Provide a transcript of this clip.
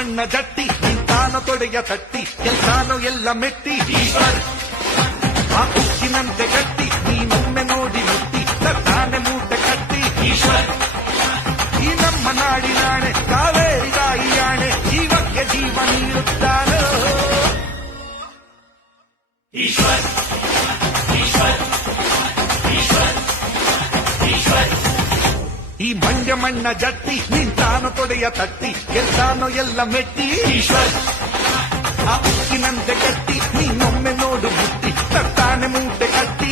ಮಣ್ಣ ಜಟ್ಟಿ ನಿಂತಾನ ತೊಡೆಯ ತಟ್ಟಿ ಕೆಲ್ಸಾನು ಎಲ್ಲ ಮೆಟ್ಟಿ ಈಶ್ವರ್ ಆ ಉಕ್ಕಿನಂತೆ ಗಟ್ಟಿ ನೀನೊಮ್ಮೆ ನೋಡಿ ಮುಟ್ಟಿ ತತ್ತಾನೆ ಮೂಟೆ ಕಟ್ಟಿ ಈಶ್ವರ್ ಈ ನಮ್ಮ ನಾಡಿನಾಣೆ ಕಾವೇರಿ ತಾಯಿ ಆಣೆ ಜೀವಕ್ಕೆ ಜೀವ ನೀಡುತ್ತಾನೋ ಈಶ್ವರ್ ಈಶ್ವರ್ ಈಶ್ವರ್ ಈಶ್ವರ್ ಈ ಮಂಡ್ಯ ಮಣ್ಣ ಜಟ್ಟಿ ನಿಂತಾನು ತೊಡೆಯ ತಟ್ಟಿ ಗೆಲ್ತಾನೋ ಎಲ್ಲ ಮೆಟ್ಟಿ ಈಶ್ವರ್ ಆ ಉಕ್ಕಿನಂತೆ ಗಟ್ಟಿ ನೀನೊಮ್ಮೆ ನೋಡು ಮುಟ್ಟಿ ತತ್ತಾನೆ ಮೂಟೆ ಕಟ್ಟಿ